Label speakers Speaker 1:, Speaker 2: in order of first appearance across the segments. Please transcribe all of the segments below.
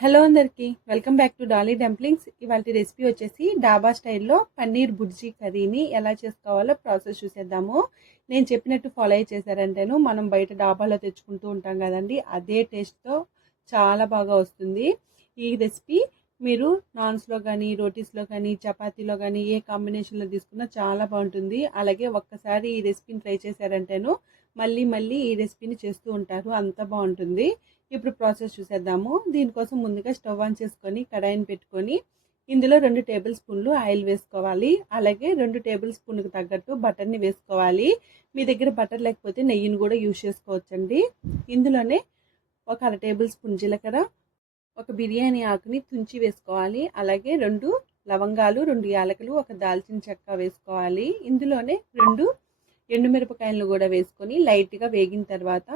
Speaker 1: Hello అందరికీ welcome back to Dolly Dumplings. ఇవాళ recipe వచ్చేసి డాబా స్టైల్లో పన్నీర్ బుర్జీ కర్రీని ఎలా చేసుకోవాలో ప్రాసెస్ చూసేద్దాము. నేను చెప్పినట్టు ఫాలో అయ్యి చేశారంటేను మనం బయట డాబాలో తెచ్చుకుంటూ ఉంటాం కదండి అదే టేస్ట్తో చాలా బాగా వస్తుంది. ఈ రెసిపీ మీరు నాన్స్లో కానీ రోటీస్లో కానీ చపాతీలో కానీ ఏ కాంబినేషన్లో తీసుకున్నా చాలా బాగుంటుంది. అలాగే ఒక్కసారి ఈ రెసిపీని ట్రై చేశారంటేను మళ్ళీ మళ్ళీ ఈ రెసిపీని చేస్తూ ఉంటారు. అంత బాగుంటుంది. ఇప్పుడు ప్రాసెస్ చూసేద్దాము. దీనికోసం ముందుగా స్టవ్ ఆన్ చేసుకొని కడాయిని పెట్టుకొని ఇందులో రెండు టేబుల్ స్పూన్లు ఆయిల్ వేసుకోవాలి. అలాగే రెండు టేబుల్ స్పూన్కి తగ్గట్టు బటర్ని వేసుకోవాలి. మీ దగ్గర బటర్ లేకపోతే నెయ్యిని కూడా యూజ్ చేసుకోవచ్చండి. ఇందులోనే ఒక అర టేబుల్ స్పూన్ జీలకర్ర ఒక బిర్యానీ ఆకుని తుంచి వేసుకోవాలి. అలాగే రెండు లవంగాలు రెండు యాలకులు ఒక దాల్చిన చెక్క వేసుకోవాలి. ఇందులోనే రెండు ఎండుమిరపకాయలను కూడా వేసుకొని లైట్గా వేగిన తర్వాత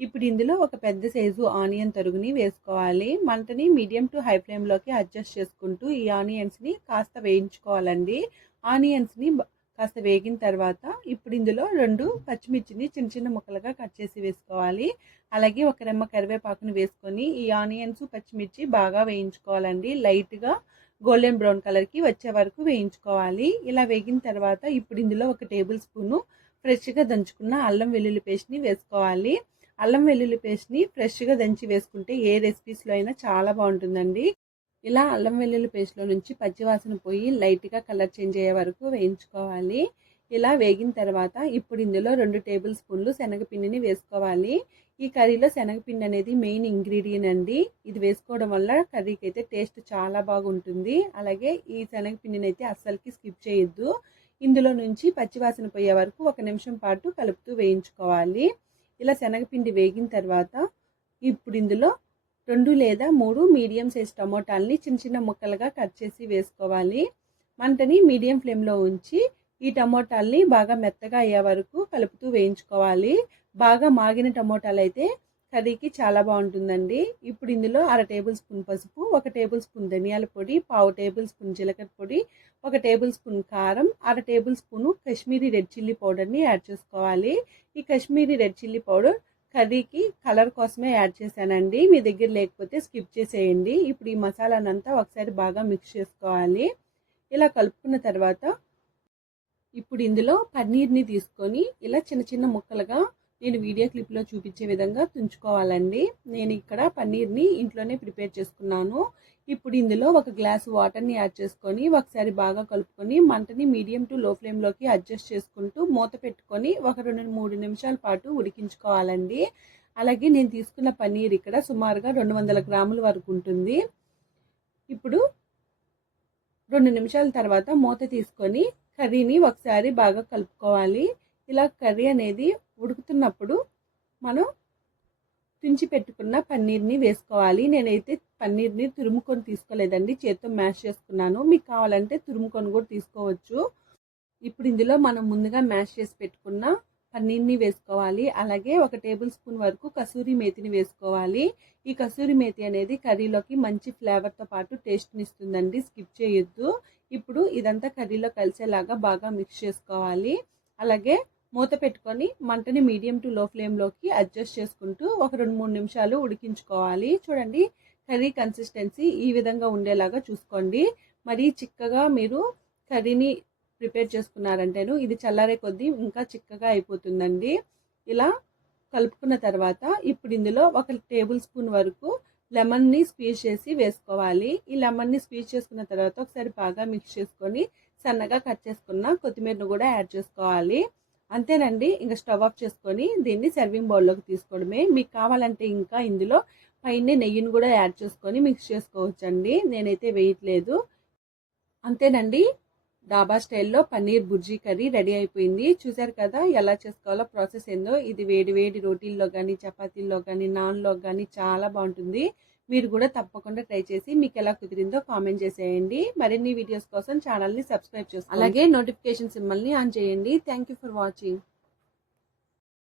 Speaker 1: ఇప్పుడు ఇందులో ఒక పెద్ద సైజు ఆనియన్ తరుగుని వేసుకోవాలి. మంటని మీడియం టు హై ఫ్లేమ్లోకి అడ్జస్ట్ చేసుకుంటూ ఈ ఆనియన్స్ని కాస్త వేయించుకోవాలండి. ఆనియన్స్ని కాస్త వేగిన తర్వాత ఇప్పుడు ఇందులో రెండు పచ్చిమిర్చిని చిన్న చిన్న ముక్కలుగా కట్ చేసి వేసుకోవాలి. అలాగే ఒక రెమ్మ కరివేపాకుని వేసుకొని ఈ ఆనియన్స్ పచ్చిమిర్చి బాగా వేయించుకోవాలండి. లైట్గా గోల్డెన్ బ్రౌన్ కలర్కి వచ్చే వరకు వేయించుకోవాలి. ఇలా వేగిన తర్వాత ఇప్పుడు ఇందులో ఒక టేబుల్ స్పూను ఫ్రెష్గా దంచుకున్న అల్లం వెల్లుల్లి పేస్ట్ని వేసుకోవాలి. అల్లం వెల్లుల్లి పేస్ట్ని ఫ్రెష్గా దంచి వేసుకుంటే ఏ రెసిపీస్లో అయినా చాలా బాగుంటుందండి. ఇలా అల్లం వెల్లుల్లి పేస్ట్లో నుంచి పచ్చివాసన పోయి లైట్గా కలర్ చేంజ్ అయ్యే వరకు వేయించుకోవాలి. ఇలా వేగిన తర్వాత ఇప్పుడు ఇందులో రెండు టేబుల్ స్పూన్లు శనగపిండిని వేసుకోవాలి. ఈ కర్రీలో శనగపిండి అనేది మెయిన్ ఇంగ్రీడియంట్ అండి. ఇది వేసుకోవడం వల్ల కర్రీకి అయితే టేస్ట్ చాలా బాగుంటుంది. అలాగే ఈ శనగపిండిని అయితే అస్సలకి స్కిప్ చేయొద్దు. ఇందులో నుంచి పచ్చివాసన పోయే వరకు ఒక నిమిషం పాటు కలుపుతూ వేయించుకోవాలి. ఇలా శనగపిండి వేగిన తర్వాత ఇప్పుడు ఇందులో రెండు లేదా మూడు మీడియం సైజ్ టమోటాలని చిన్న చిన్న ముక్కలుగా కట్ చేసి వేసుకోవాలి. మంటని మీడియం ఫ్లేమ్లో ఉంచి ఈ టమోటాలని బాగా మెత్తగా అయ్యే వరకు కలుపుతూ వేయించుకోవాలి. బాగా మాగిన టమోటాలు అయితే కర్రీకి చాలా బాగుంటుందండి. ఇప్పుడు ఇందులో అర టేబుల్ స్పూన్ పసుపు ఒక టేబుల్ స్పూన్ ధనియాల పొడి పావు టేబుల్ స్పూన్ జీలకర్ర పొడి ఒక టేబుల్ స్పూన్ కారం అర table spoon Kashmiri red chilli పౌడర్ని యాడ్ చేసుకోవాలి. ఈ కశ్మీరీ రెడ్ చిల్లీ పౌడర్ కర్రీకి కలర్ కోసమే యాడ్ చేశానండి. మీ దగ్గర లేకపోతే స్కిప్ చేసేయండి. ఇప్పుడు ఈ మసాలానంతా ఒకసారి బాగా మిక్స్ చేసుకోవాలి. ఇలా కలుపుకున్న తర్వాత ఇప్పుడు ఇందులో పన్నీర్ని తీసుకొని ఇలా చిన్న చిన్న ముక్కలుగా నేను వీడియో క్లిప్లో చూపించే విధంగా తుంచుకోవాలండి. నేను ఇక్కడ పన్నీర్ని ఇంట్లోనే ప్రిపేర్ చేసుకున్నాను. ఇప్పుడు ఇందులో ఒక గ్లాస్ వాటర్ని యాడ్ చేసుకొని ఒకసారి బాగా కలుపుకొని మంటని మీడియం టు లో ఫ్లేమ్లోకి అడ్జస్ట్ చేసుకుంటూ మూత పెట్టుకొని ఒక రెండు మూడు నిమిషాల పాటు ఉడికించుకోవాలండి. అలాగే నేను తీసుకున్న పన్నీర్ ఇక్కడ సుమారుగా రెండు వందల గ్రాముల వరకు ఉంటుంది. ఇప్పుడు రెండు నిమిషాల తర్వాత మూత తీసుకొని కర్రీని ఒకసారి బాగా కలుపుకోవాలి. ఇలా కర్రీ అనేది ఉడుకుతున్నప్పుడు మనం తుంచి పెట్టుకున్న పన్నీర్ని వేసుకోవాలి. నేనైతే పన్నీర్ని తురుముకొని తీసుకోలేదండి. చేత్తో మ్యాష్ చేసుకున్నాను. మీకు కావాలంటే తురుముకొని కూడా తీసుకోవచ్చు. ఇప్పుడు ఇందులో మనం ముందుగా మ్యాష్ చేసి పెట్టుకున్న పన్నీర్ని వేసుకోవాలి. అలాగే ఒక టేబుల్ స్పూన్ వరకు కసూరి మేతిని వేసుకోవాలి. ఈ కసూరి మేతి అనేది కర్రీలోకి మంచి ఫ్లేవర్తో పాటు టేస్ట్ని ఇస్తుందండి. స్కిప్ చేయొద్దు. ఇప్పుడు ఇదంతా కర్రీలో కలిసేలాగా బాగా మిక్స్ చేసుకోవాలి. అలాగే మూత పెట్టుకొని మంటని మీడియం టు లో ఫ్లేమ్లోకి అడ్జస్ట్ చేసుకుంటూ ఒక రెండు మూడు నిమిషాలు ఉడికించుకోవాలి. చూడండి కర్రీ కన్సిస్టెన్సీ ఈ విధంగా ఉండేలాగా చూసుకోండి. మరీ చిక్కగా మీరు కర్రీని ప్రిపేర్ చేసుకున్నారంటేను ఇది చల్లారే కొద్దీ ఇంకా చిక్కగా అయిపోతుందండి. ఇలా కలుపుకున్న తర్వాత ఇప్పుడు ఇందులో ఒక టేబుల్ స్పూన్ వరకు లెమన్ని స్క్వీజ్ చేసి వేసుకోవాలి. ఈ లెమన్ని స్క్వీజ్ చేసుకున్న తర్వాత ఒకసారి బాగా మిక్స్ చేసుకొని సన్నగా కట్ చేసుకున్న కొత్తిమీరను కూడా యాడ్ చేసుకోవాలి. అంతేనండి. ఇంకా స్టవ్ ఆఫ్ చేసుకొని దీన్ని సర్వింగ్ బౌల్లోకి తీసుకోవడమే. మీకు కావాలంటే ఇంకా ఇందులో పైన నెయ్యిని కూడా యాడ్ చేసుకొని మిక్స్ చేసుకోవచ్చండి. నేనైతే వేయట్లేదు. అంతేనండి. డాబా స్టైల్లో పన్నీర్ బుర్జీ కర్రీ రెడీ అయిపోయింది. చూసారు కదా ఎలా చేసుకోవాలో ప్రాసెస్ ఏందో. ఇది వేడి వేడి రోటీల్లో కానీ చపాతీల్లో కానీ నాన్లో కానీ చాలా బాగుంటుంది. మీరు కూడా తప్పకుండా ట్రై చేసి మీకు ఎలా కుదిరిందో కామెంట్ చేసేయండి. మరిన్ని వీడియోస్ కోసం ఛానల్ని సబ్స్క్రైబ్ చేసుకోండి. అలాగే నోటిఫికేషన్ సింబల్ని ఆన్ చేయండి. Thank for watching.